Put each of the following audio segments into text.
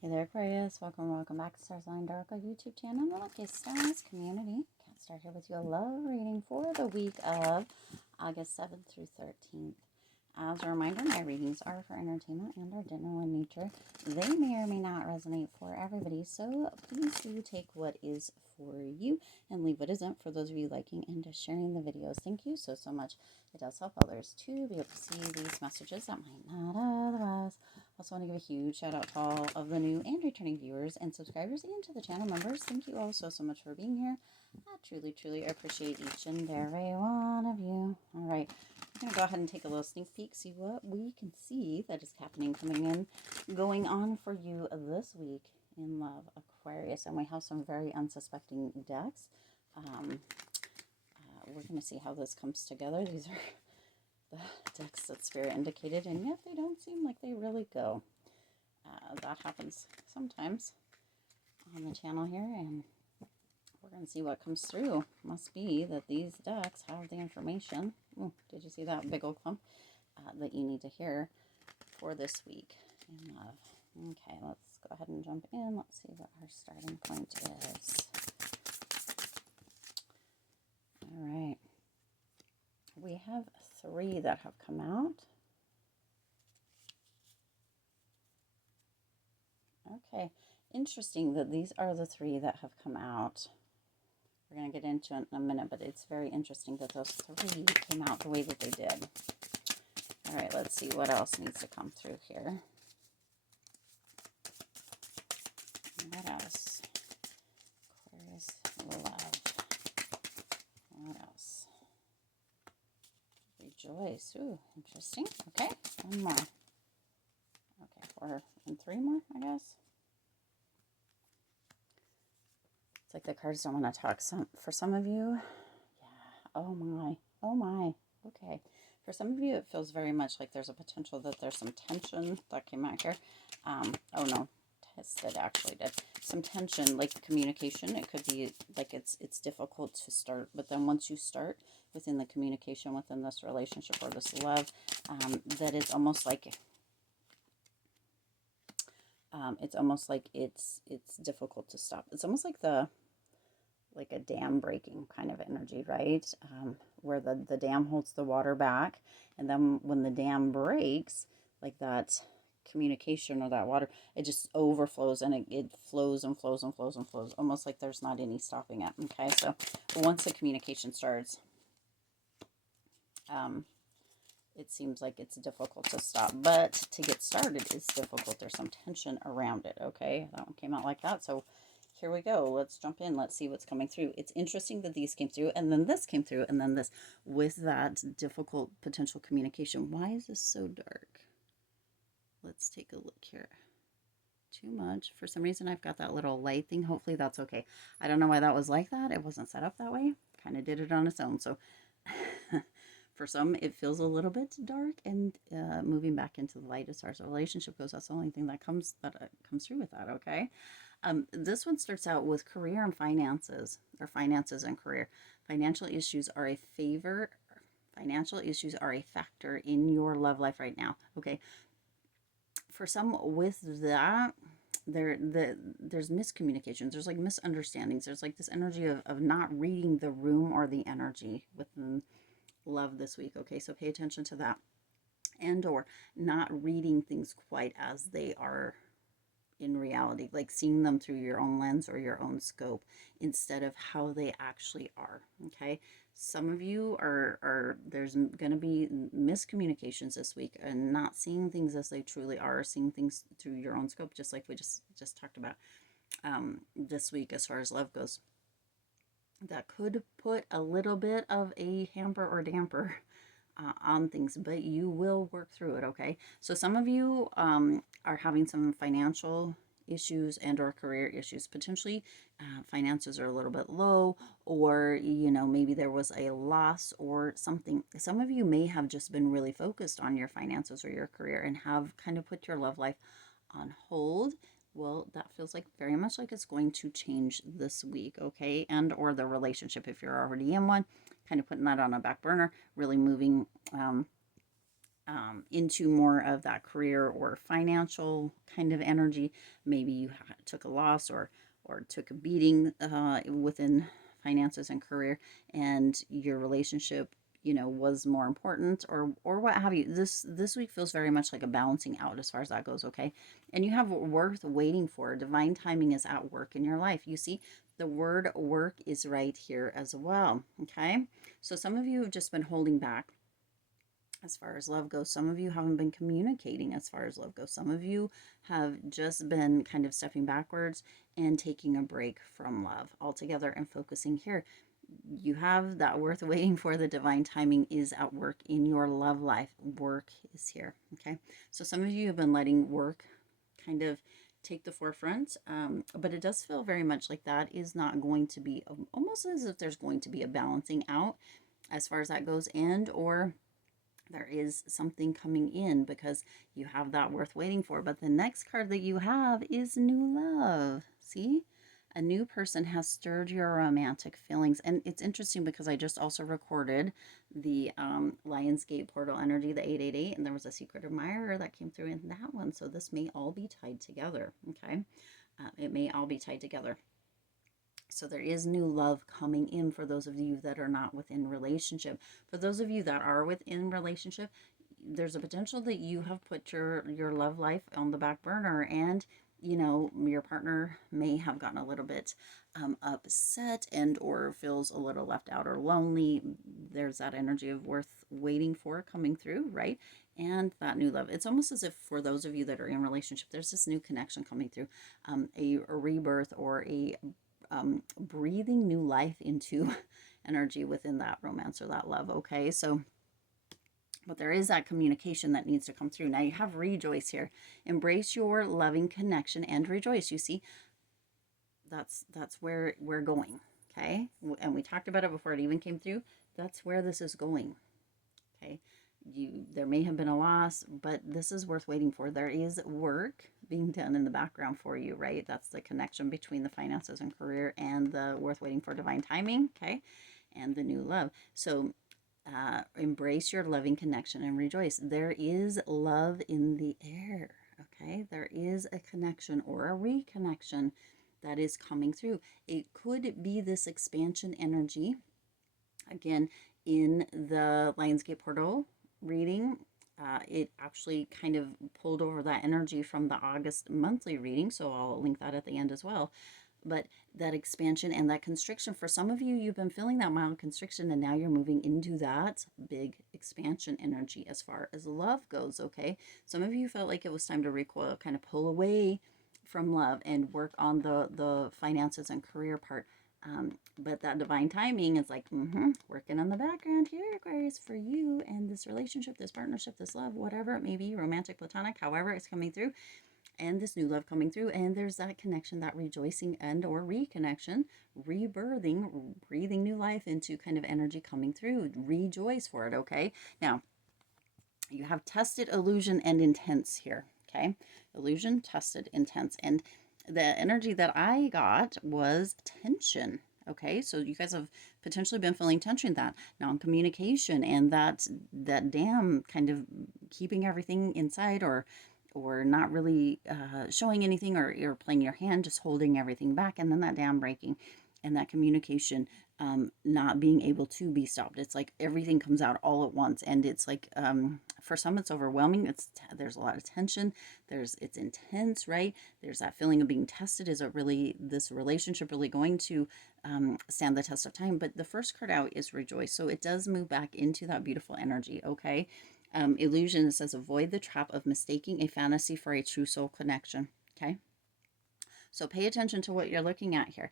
Hey there, Aquarius. Welcome back to Starsline Darko YouTube channel and the Lucky Stars community. Can't start here with you a love reading for the week of August 7th through 13th. As a reminder, my readings are for entertainment and are general in nature. They may or may not resonate for everybody, so please do take what is for you and leave what isn't for those of you liking and just sharing the videos. Thank you so much. It does help others to be able to see these messages that might not otherwise. Also want to give a huge shout out to all of the new and returning viewers and subscribers and to the channel members. Thank you all so much for being here. I truly appreciate each and every one of you. All right, I'm going to go ahead and take a little sneak peek, see what we can see that is happening, coming in, going on for you this week in love, Aquarius. And we have some very unsuspecting decks. We're going to see how this comes together. These are the decks that Spirit indicated, and yet they don't seem like they really go. That happens sometimes on the channel here, and we're going to see what comes through. Must be that these decks have the information. Ooh, did you see that big old clump? That you need to hear for this week in love. Okay, let's go ahead and jump in. Let's see what our starting point is. All right. We have 3 that have come out. Okay, interesting that these are the 3 that have come out. We're going to get into it in a minute, but it's very interesting that those 3 came out the way that they did. All right, let's see what else needs to come through here. What else? Aquarius Love. What else? Rejoice. Ooh, interesting. Okay, 1 more. Okay, 4 and 3 more, I guess. It's like the cards don't want to talk. For some of you, yeah, oh my, okay. For some of you, it feels very much like there's a potential that there's some tension that came out here. Oh no, tested actually did. Some tension, like communication. It could be like it's difficult to start, but then once you start within the communication, within this relationship or this love, that it's almost like it's difficult to stop. It's almost like a dam breaking kind of energy, right? Where the dam holds the water back, and then when the dam breaks, like that communication or that water, it just overflows, and it flows and flows and flows and flows, almost like there's not any stopping it. Okay, so once the communication starts, it seems like it's difficult to stop, but to get started is difficult. There's some tension around it. Okay, that one came out like that. So here we go. Let's jump in. Let's see what's coming through. It's interesting that these came through, and then this came through, and then this, with that difficult potential communication. Why is this so dark? Let's take a look here. Too much. For some reason, I've got that little light thing. Hopefully that's okay. I don't know why that was like that. It wasn't set up that way. Kind of did it on its own. So for some, it feels a little bit dark, and moving back into the light as far as the relationship goes, that's the only thing that comes through with that. Okay. This one starts out with career and finances, or finances and career. Financial issues are a factor in your love life right now. Okay. For some, with that, there's miscommunications. There's like misunderstandings. There's like this energy of not reading the room or the energy within love this week. Okay, so pay attention to that, and or not reading things quite as they are in reality, like seeing them through your own lens or your own scope instead of how they actually are. Okay, some of you there's going to be miscommunications this week, and not seeing things as they truly are, seeing things through your own scope, just like we just talked about this week as far as love goes. That could put a little bit of a hamper or damper on things, but you will work through it. Okay, so some of you are having some financial issues and or career issues. Potentially finances are a little bit low, or maybe there was a loss or something. Some of you may have just been really focused on your finances or your career and have kind of put your love life on hold. Well, that feels like very much like it's going to change this week. Okay, and or the relationship, if you're already in one, kind of putting that on a back burner, really moving into more of that career or financial kind of energy. Maybe you took a loss or took a beating within finances and career, and your relationship, was more important, or what have you. This week feels very much like a balancing out as far as that goes. Okay, and you have worth waiting for. Divine timing is at work in your life. You see, the word work is right here as well. Okay, so some of you have just been holding back as far as love goes. Some of you haven't been communicating as far as love goes. Some of you have just been kind of stepping backwards and taking a break from love altogether and focusing here. You have that worth waiting for. The divine timing is at work in your love life. Work is here. Okay. So some of you have been letting work kind of take the forefront, but it does feel very much like that is not going to be, almost as if there's going to be a balancing out as far as that goes, and or there is something coming in because you have that worth waiting for. But the next card that you have is new love. See? A new person has stirred your romantic feelings. And it's interesting because I just also recorded the Lionsgate portal energy, the 888, and there was a secret admirer that came through in that one. So this may all be tied together. Okay. It may all be tied together. So there is new love coming in for those of you that are not within relationship. For those of you that are within relationship, there's a potential that you have put your love life on the back burner, and your partner may have gotten a little bit upset and or feels a little left out or lonely. There's that energy of worth waiting for coming through, right? And that new love. It's almost as if for those of you that are in relationship, there's this new connection coming through, a rebirth or a breathing new life into energy within that romance or that love. Okay, so but there is that communication that needs to come through. Now you have rejoice here. Embrace your loving connection and rejoice. You see, that's where we're going. Okay, and we talked about it before it even came through. That's where this is going. Okay, there may have been a loss, but this is worth waiting for. There is work being done in the background for you, right? That's the connection between the finances and career and the worth waiting for divine timing, okay, and the new love. So embrace your loving connection and rejoice. There is love in the air, okay? There is a connection or a reconnection that is coming through. It could be this expansion energy. Again, in the Lionsgate portal reading, it actually kind of pulled over that energy from the August monthly reading, so I'll link that at the end as well. But that expansion and that constriction, for some of you, you've been feeling that mild constriction, and now you're moving into that big expansion energy as far as love goes, okay? Some of you felt like it was time to recoil, kind of pull away from love and work on the finances and career part. But that divine timing is like, working on the background here, Aquarius, for you and this relationship, this partnership, this love, whatever it may be, romantic, platonic, however it's coming through, and this new love coming through. And there's that connection, that rejoicing and or reconnection, rebirthing, breathing new life into kind of energy coming through. Rejoice for it, okay? Now, you have tested, illusion, and intense here, okay? Illusion, tested, intense. And the energy that I got was tension. Okay, so you guys have potentially been feeling tension, that non-communication, and that dam kind of keeping everything inside, or not really showing anything, or you're playing your hand, just holding everything back, and then that dam breaking, and that communication not being able to be stopped. It's like everything comes out all at once, and it's like for some it's overwhelming. There's a lot of tension. It's intense, right? There's that feeling of being tested. Is it really, this relationship really going to stand the test of time? But the first card out is rejoice, so it does move back into that beautiful energy. Okay, illusion, it says avoid the trap of mistaking a fantasy for a true soul connection. Okay, so pay attention to what you're looking at here,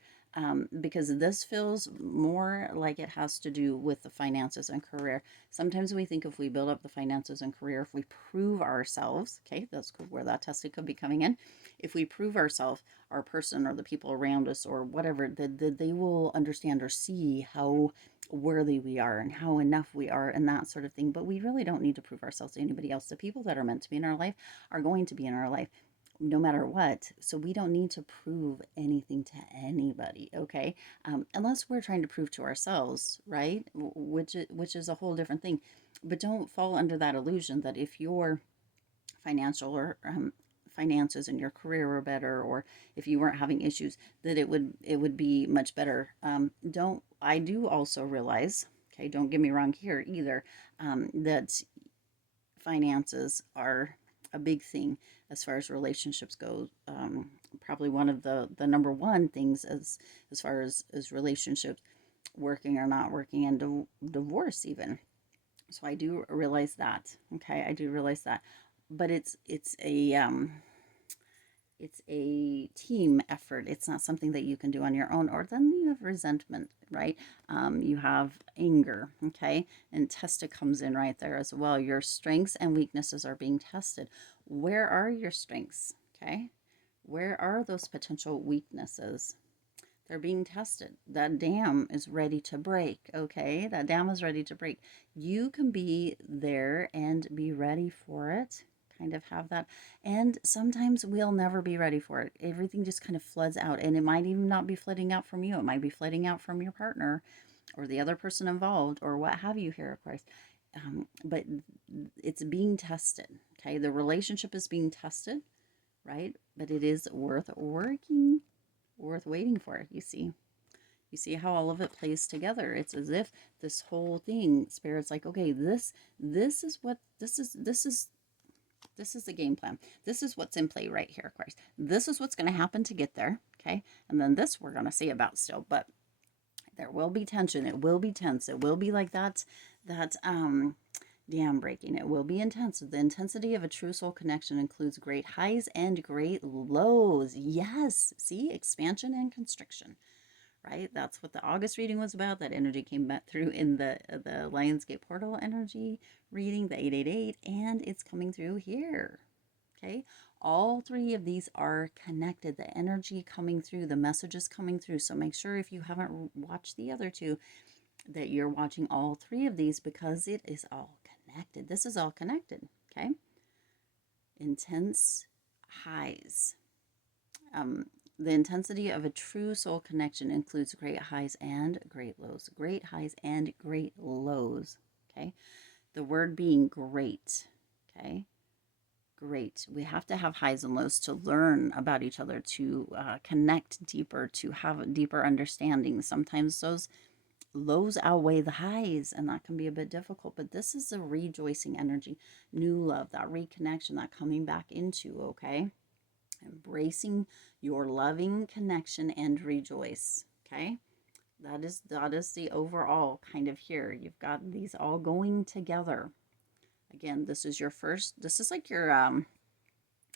because this feels more like it has to do with the finances and career. Sometimes we think if we build up the finances and career, if we prove ourselves, okay, that's where that testing could be coming in. If we prove ourselves, our person or the people around us or whatever, that they will understand or see how worthy we are and how enough we are and that sort of thing. But we really don't need to prove ourselves to anybody else. The people that are meant to be in our life are going to be in our life. no matter what. So we don't need to prove anything to anybody, okay? Unless we're trying to prove to ourselves, right? Which is a whole different thing. But don't fall under that illusion that if your financial or finances and your career were better, or if you weren't having issues, that it would be much better. Don't I do also realize, okay, don't get me wrong here either, that finances are a big thing as far as relationships go. Probably one of the number one things as far as relationships, working or not working, and divorce even. So I do realize that. Okay, I do realize that, but it's a team effort. It's not something that you can do on your own. Or then you have resentment, right? You have anger, okay? And testa comes in right there as well. Your strengths and weaknesses are being tested. Where are your strengths, okay? Where are those potential weaknesses? They're being tested. That dam is ready to break, okay? That dam is ready to break. You can be there and be ready for it, kind of have that. And sometimes we'll never be ready for it. Everything just kind of floods out, and it might even not be flooding out from you. It might be flooding out from your partner or the other person involved or what have you here, of course. But it's being tested, okay? The relationship is being tested, right? But it is worth waiting for. You see how all of it plays together. It's as if this whole thing, spirit's like, okay, this is what this is the game plan. This is what's in play right here, of course. This is what's going to happen to get there, okay? And then this we're going to see about still, but there will be tension. It will be tense. It will be like that dam breaking. It will be intense. The intensity of a true soul connection includes great highs and great lows. Yes, see, expansion and constriction, right? That's what the August reading was about. That energy came back through in the Lionsgate portal energy reading, the 888, and it's coming through here. Okay, all three of these are connected. The energy coming through, the messages coming through. So make sure if you haven't watched the other two that you're watching all three of these, because it is all connected. This is all connected. Okay, intense highs. The intensity of a true soul connection includes great highs and great lows. Great highs and great lows. Okay. The word being great. Okay. Great. We have to have highs and lows to learn about each other, to connect deeper, to have a deeper understanding. Sometimes those lows outweigh the highs, and that can be a bit difficult. But this is a rejoicing energy, new love, that reconnection, that coming back into, okay? Embracing your loving connection and rejoice, okay? That is the overall kind of here. You've got these all going together. Again, this is your first, this is like your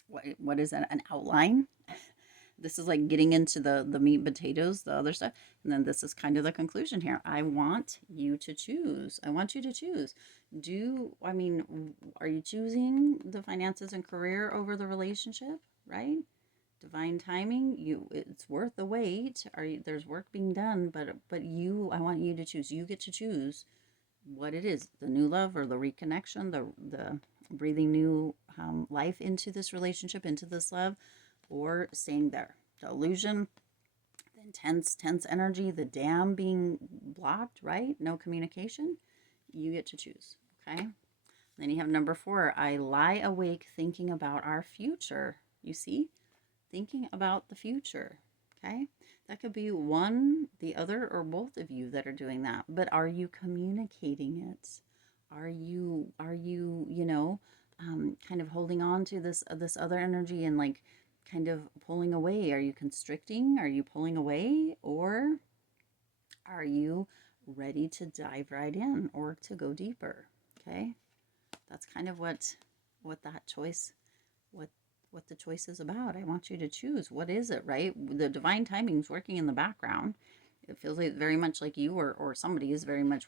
what is that, an outline. This is like getting into the meat and potatoes, the other stuff, and then this is kind of the conclusion here. I want you to choose. I want you to choose. Are you choosing the finances and career over the relationship, right? Divine timing, it's worth the wait. There's work being done, but I want you to choose. You get to choose what it is, the new love or the reconnection, the breathing new life into this relationship, into this love, or staying there. The illusion, the tense energy, the dam being blocked, right? No communication. You get to choose, okay? Then you have number 4. I lie awake thinking about our future. You see? Thinking about the future, okay? That could be one, the other, or both of you that are doing that. But are you communicating it? Are you kind of holding on to this other energy and like kind of pulling away? Are you constricting? Are you pulling away? Or are you ready to dive right in or to go deeper? Okay, that's kind of what that choice, what the choice is about. I want you to choose. What is it, right? The divine timing is working in the background. It feels like very much like you or somebody is very much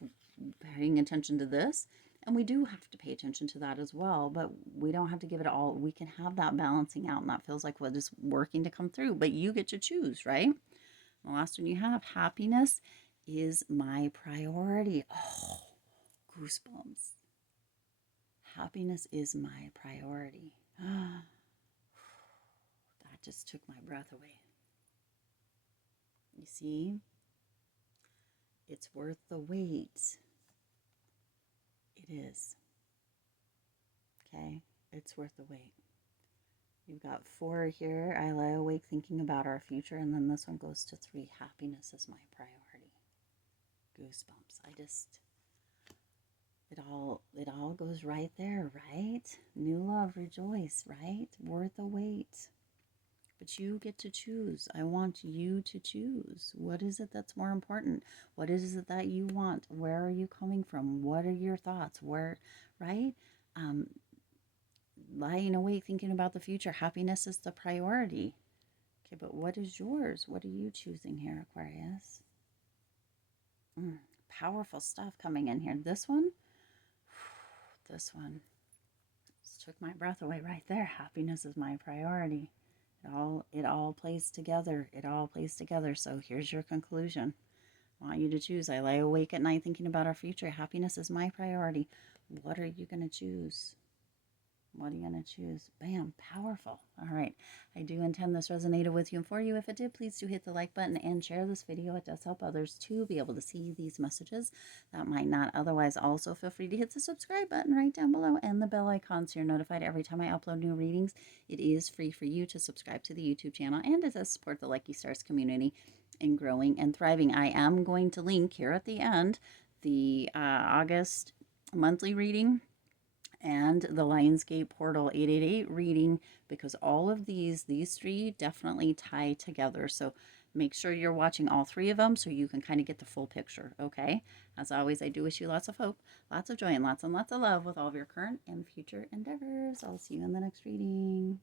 paying attention to this. And we do have to pay attention to that as well, but we don't have to give it all. We can have that balancing out, and that feels like what is working to come through. But you get to choose, right? The last one you have, happiness is my priority. Oh, goosebumps. Happiness is my priority. just took my breath away. You see? It's worth the wait. It is. Okay? It's worth the wait. You've got 4 here. I lie awake thinking about our future. And then this one goes to 3. Happiness is my priority. Goosebumps. It all goes right there, right? New love, rejoice, right? Worth the wait. But you get to choose. I want you to choose. What is it that's more important? What is it that you want? Where are you coming from? What are your thoughts? Where, right? Lying awake thinking about the future. Happiness is the priority. Okay, but what is yours? What are you choosing here, Aquarius? Powerful stuff coming in here. This one just took my breath away right there. Happiness is my priority. It all plays together. It all plays together. So here's your conclusion. I want you to choose. I lie awake at night thinking about our future. Happiness is my priority. What are you going to choose? What are you going to choose? Bam, powerful. All right. I do intend this resonated with you and for you. If it did, please do hit the like button and share this video. It does help others to be able to see these messages that might not otherwise. Also, feel free to hit the subscribe button right down below and the bell icon so you're notified every time I upload new readings. It is free for you to subscribe to the YouTube channel, and it does support the Lucky Stars community in growing and thriving. I am going to link here at the end the August monthly reading and the Lionsgate Portal 888 reading, because all of these 3 definitely tie together. So make sure you're watching all 3 of them so you can kind of get the full picture, okay? As always, I do wish you lots of hope, lots of joy, and lots of love with all of your current and future endeavors. I'll see you in the next reading.